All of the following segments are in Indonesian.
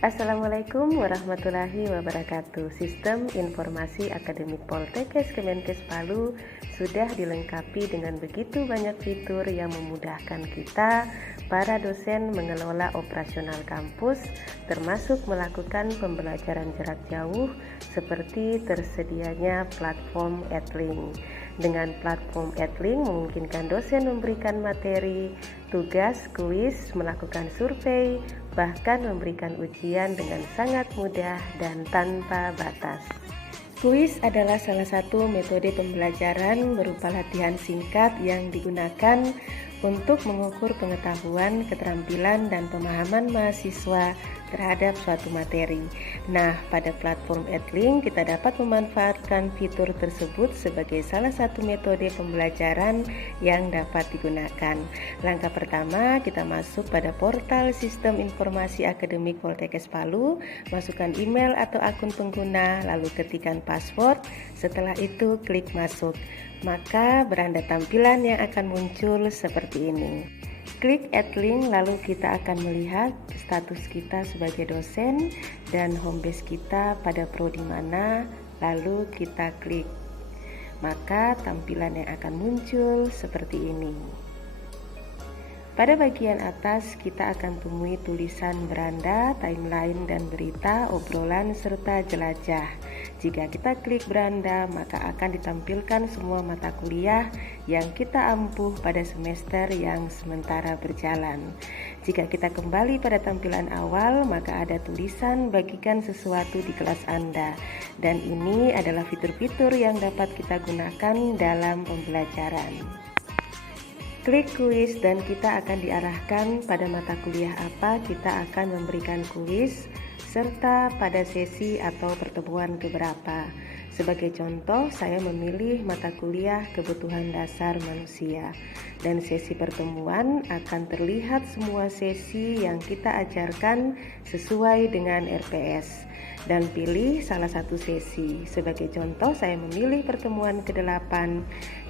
Assalamualaikum warahmatullahi wabarakatuh. Sistem Informasi Akademik Poltekkes Kemenkes Palu sudah dilengkapi dengan begitu banyak fitur yang memudahkan kita, para dosen, mengelola operasional kampus, termasuk melakukan pembelajaran jarak jauh seperti tersedianya platform Edlink. Dengan platform Edlink memungkinkan dosen memberikan materi, tugas, kuis, melakukan survei, bahkan memberikan ujian dengan sangat mudah dan tanpa batas. Kuis adalah salah satu metode pembelajaran berupa latihan singkat yang digunakan untuk mengukur pengetahuan, keterampilan, dan pemahaman mahasiswa terhadap suatu materi. Nah, pada platform Edlink kita dapat memanfaatkan fitur tersebut sebagai salah satu metode pembelajaran yang dapat digunakan. Langkah pertama, kita masuk pada portal Sistem Informasi Akademik Poltekkes Palu, masukkan email atau akun pengguna, lalu ketikkan password. Setelah itu klik masuk. Maka beranda tampilan yang akan muncul seperti ini. Klik Edlink, lalu kita akan melihat status kita sebagai dosen dan homebase kita pada prodi mana, lalu kita klik. Maka tampilan yang akan muncul seperti ini. Pada bagian atas kita akan temui tulisan beranda, timeline, dan berita, obrolan, serta jelajah. Jika kita klik beranda, maka akan ditampilkan semua mata kuliah yang kita ampuh pada semester yang sementara berjalan. Jika kita kembali pada tampilan awal, maka ada tulisan bagikan sesuatu di kelas Anda. Dan ini adalah fitur-fitur yang dapat kita gunakan dalam pembelajaran. Klik kuis dan kita akan diarahkan pada mata kuliah apa kita akan memberikan kuis, serta pada sesi atau pertemuan keberapa. Sebagai contoh, saya memilih mata kuliah kebutuhan dasar manusia. Dan sesi pertemuan akan terlihat semua sesi yang kita ajarkan sesuai dengan RPS. Dan pilih salah satu sesi. Sebagai contoh, saya memilih pertemuan ke-8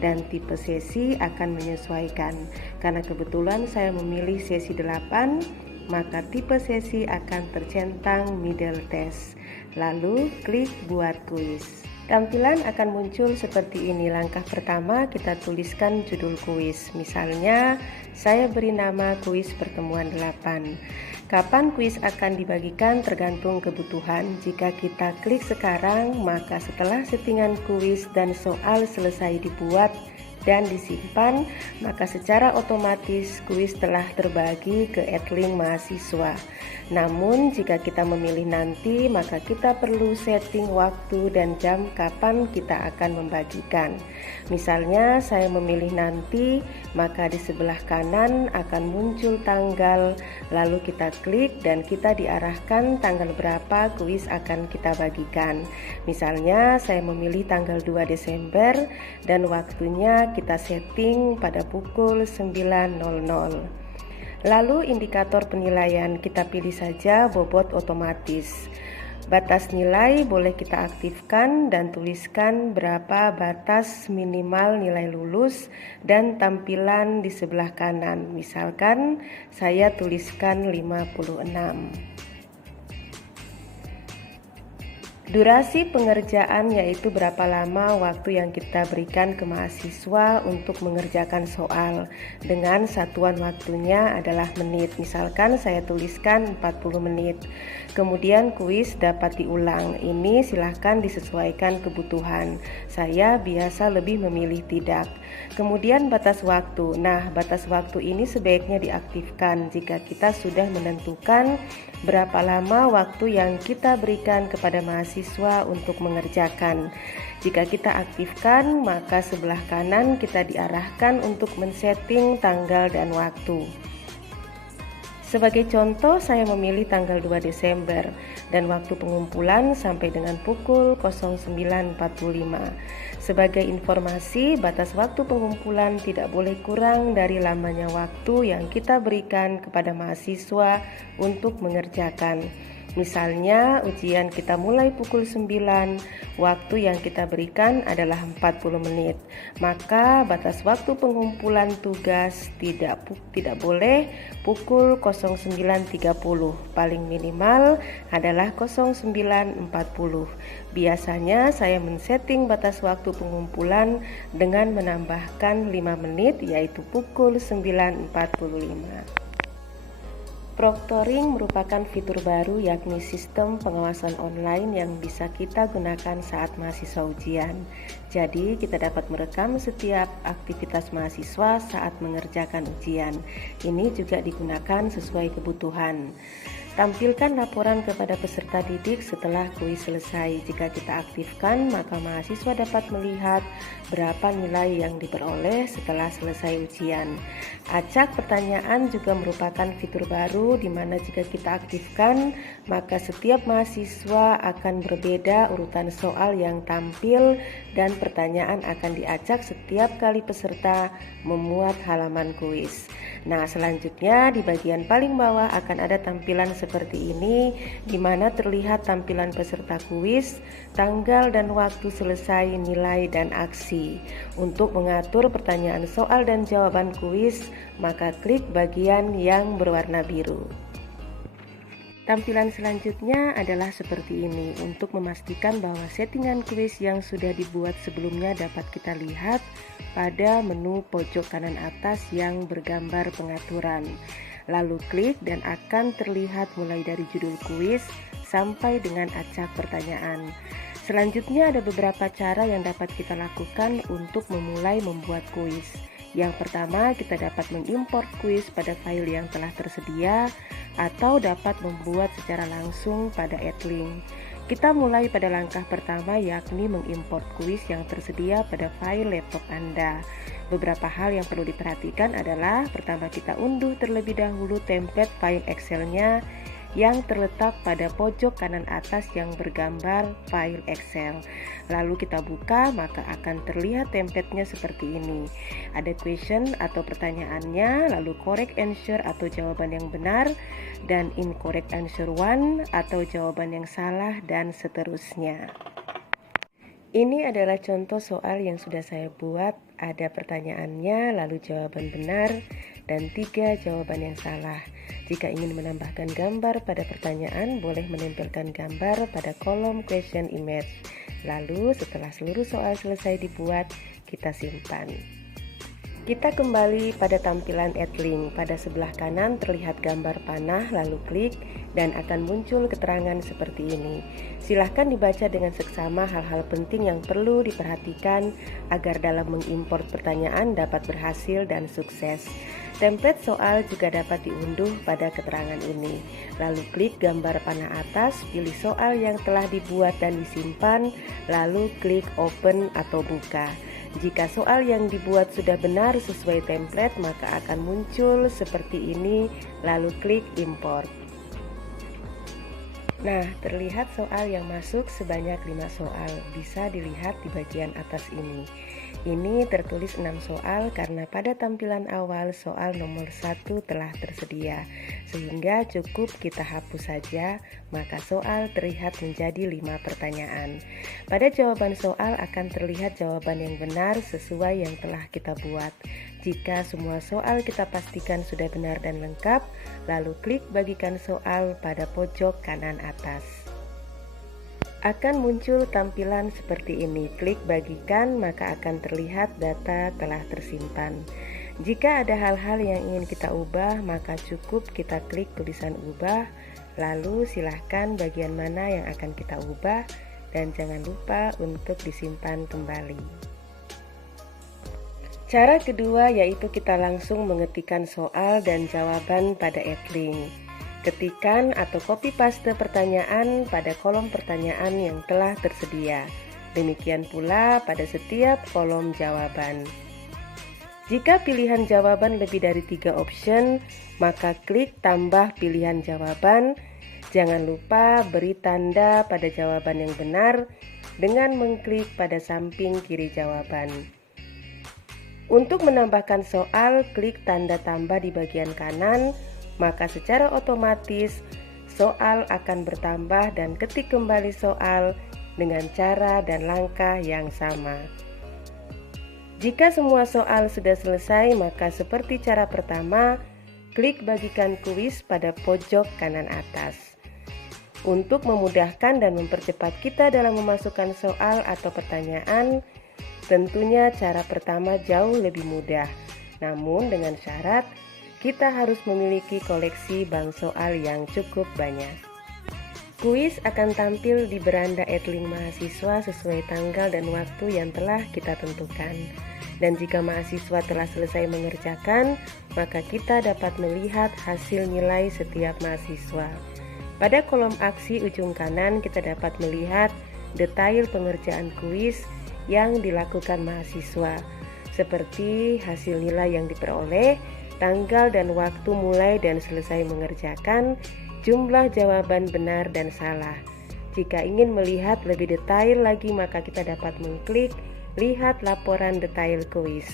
dan tipe sesi akan menyesuaikan. Karena kebetulan saya memilih sesi 8, maka tipe sesi akan tercentang middle test. Lalu klik buat kuis. Tampilan akan muncul seperti ini. Langkah pertama kita tuliskan judul kuis. Misalnya saya beri nama kuis pertemuan 8. Kapan kuis akan dibagikan tergantung kebutuhan. Jika kita klik sekarang, maka setelah settingan kuis dan soal selesai dibuat dan disimpan, maka secara otomatis kuis telah terbagi ke Edlink mahasiswa. Namun jika kita memilih nanti, maka kita perlu setting waktu dan jam kapan kita akan membagikan. Misalnya saya memilih nanti, maka di sebelah kanan akan muncul tanggal, lalu kita klik dan kita diarahkan tanggal berapa kuis akan kita bagikan. Misalnya saya memilih tanggal 2 Desember dan waktunya kita setting pada pukul 9.00. Lalu indikator penilaian kita pilih saja bobot otomatis. Batas nilai boleh kita aktifkan dan tuliskan berapa batas minimal nilai lulus dan tampilan di sebelah kanan. Misalkan saya tuliskan 56. Durasi pengerjaan yaitu berapa lama waktu yang kita berikan ke mahasiswa untuk mengerjakan soal. Dengan satuan waktunya adalah menit. Misalkan saya tuliskan 40 menit. Kemudian kuis dapat diulang. Ini silahkan disesuaikan kebutuhan. Saya biasa lebih memilih tidak. Kemudian batas waktu. Nah, batas waktu ini sebaiknya diaktifkan jika kita sudah menentukan berapa lama waktu yang kita berikan kepada mahasiswa untuk mengerjakan. Jika kita aktifkan, maka sebelah kanan kita diarahkan untuk men-setting tanggal dan waktu. Sebagai contoh, saya memilih tanggal 2 Desember dan waktu pengumpulan sampai dengan pukul 09.45. Sebagai informasi, batas waktu pengumpulan tidak boleh kurang dari lamanya waktu yang kita berikan kepada mahasiswa untuk mengerjakan. Misalnya ujian kita mulai pukul 9, waktu yang kita berikan adalah 40 menit. Maka batas waktu pengumpulan tugas tidak boleh pukul 09.30, paling minimal adalah 09.40. Biasanya saya men-setting batas waktu pengumpulan dengan menambahkan 5 menit, yaitu pukul 9.45. Proctoring merupakan fitur baru, yakni sistem pengawasan online yang bisa kita gunakan saat mahasiswa ujian. Jadi kita dapat merekam setiap aktivitas mahasiswa saat mengerjakan ujian. Ini juga digunakan sesuai kebutuhan. Tampilkan laporan kepada peserta didik setelah kuis selesai. Jika kita aktifkan, maka mahasiswa dapat melihat berapa nilai yang diperoleh setelah selesai ujian. Acak pertanyaan juga merupakan fitur baru di mana jika kita aktifkan, maka setiap mahasiswa akan berbeda urutan soal yang tampil dan pertanyaan akan diacak setiap kali peserta memuat halaman kuis. Nah, selanjutnya di bagian paling bawah akan ada tampilan seperti ini, di mana terlihat tampilan peserta kuis, tanggal dan waktu selesai, nilai dan aksi. Untuk mengatur pertanyaan soal dan jawaban kuis, maka klik bagian yang berwarna biru. Tampilan selanjutnya adalah seperti ini. Untuk memastikan bahwa settingan kuis yang sudah dibuat sebelumnya dapat kita lihat pada menu pojok kanan atas yang bergambar pengaturan. Lalu klik dan akan terlihat mulai dari judul kuis sampai dengan acak pertanyaan. Selanjutnya ada beberapa cara yang dapat kita lakukan untuk memulai membuat kuis. Yang pertama, kita dapat mengimport kuis pada file yang telah tersedia atau dapat membuat secara langsung pada Edlink. Kita mulai pada langkah pertama, yakni mengimport kuis yang tersedia pada file laptop Anda. Beberapa hal yang perlu diperhatikan adalah, pertama kita unduh terlebih dahulu template file Excel-nya yang terletak pada pojok kanan atas yang bergambar file Excel. Lalu kita buka, maka akan terlihat template-nya seperti ini. Ada question atau pertanyaannya, lalu correct answer atau jawaban yang benar, dan incorrect answer one atau jawaban yang salah, dan seterusnya. Ini adalah contoh soal yang sudah saya buat. Ada pertanyaannya, lalu jawaban benar, dan 3 jawaban yang salah. Jika ingin menambahkan gambar pada pertanyaan, boleh menempelkan gambar pada kolom question image. Lalu setelah seluruh soal selesai dibuat, kita simpan. Kita kembali pada tampilan Edlink. Pada sebelah kanan terlihat gambar panah, lalu klik dan akan muncul keterangan seperti ini. Silahkan dibaca dengan seksama hal-hal penting yang perlu diperhatikan agar dalam mengimport pertanyaan dapat berhasil dan sukses. Template soal juga dapat diunduh pada keterangan ini. Lalu klik gambar panah atas, pilih soal yang telah dibuat dan disimpan, lalu klik open atau buka. Jika soal yang dibuat sudah benar sesuai template, maka akan muncul seperti ini, lalu klik import. Nah, terlihat soal yang masuk sebanyak 5 soal, bisa dilihat di bagian atas ini. Ini tertulis 6 soal karena pada tampilan awal soal nomor 1 telah tersedia, sehingga cukup kita hapus saja, maka soal terlihat menjadi 5 pertanyaan. Pada jawaban soal akan terlihat jawaban yang benar sesuai yang telah kita buat. Jika semua soal kita pastikan sudah benar dan lengkap, lalu klik bagikan soal pada pojok kanan atas. Akan muncul tampilan seperti ini. Klik bagikan, maka akan terlihat data telah tersimpan. Jika ada hal-hal yang ingin kita ubah, maka cukup kita klik tulisan ubah, lalu silahkan bagian mana yang akan kita ubah, dan jangan lupa untuk disimpan kembali. Cara kedua yaitu kita langsung mengetikkan soal dan jawaban pada Edlink. Ketikan atau copy paste pertanyaan pada kolom pertanyaan yang telah tersedia. Demikian pula pada setiap kolom jawaban. Jika pilihan jawaban lebih dari 3 option, maka klik tambah pilihan jawaban. Jangan lupa beri tanda pada jawaban yang benar dengan mengklik pada samping kiri jawaban. Untuk menambahkan soal, klik tanda tambah di bagian kanan, maka secara otomatis soal akan bertambah dan ketik kembali soal dengan cara dan langkah yang sama. Jika semua soal sudah selesai, maka seperti cara pertama, klik bagikan kuis pada pojok kanan atas. Untuk memudahkan dan mempercepat kita dalam memasukkan soal atau pertanyaan, tentunya cara pertama jauh lebih mudah. Namun dengan syarat, kita harus memiliki koleksi bank soal yang cukup banyak. Kuis akan tampil di beranda Edlink mahasiswa sesuai tanggal dan waktu yang telah kita tentukan. Dan jika mahasiswa telah selesai mengerjakan, maka kita dapat melihat hasil nilai setiap mahasiswa. Pada kolom aksi ujung kanan kita dapat melihat detail pengerjaan kuis yang dilakukan mahasiswa, seperti hasil nilai yang diperoleh, tanggal dan waktu mulai dan selesai mengerjakan, jumlah jawaban benar dan salah. Jika ingin melihat lebih detail lagi, maka kita dapat mengklik lihat laporan detail kuis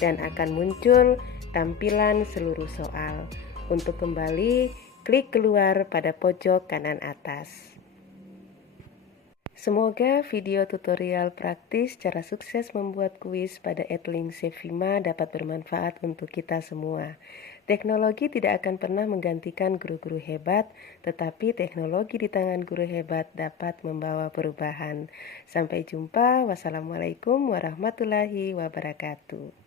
dan akan muncul tampilan seluruh soal. Untuk kembali, klik keluar pada pojok kanan atas. Semoga video tutorial praktis cara sukses membuat kuis pada Edlink Sevima dapat bermanfaat untuk kita semua. Teknologi tidak akan pernah menggantikan guru-guru hebat, tetapi teknologi di tangan guru hebat dapat membawa perubahan. Sampai jumpa. Wassalamualaikum warahmatullahi wabarakatuh.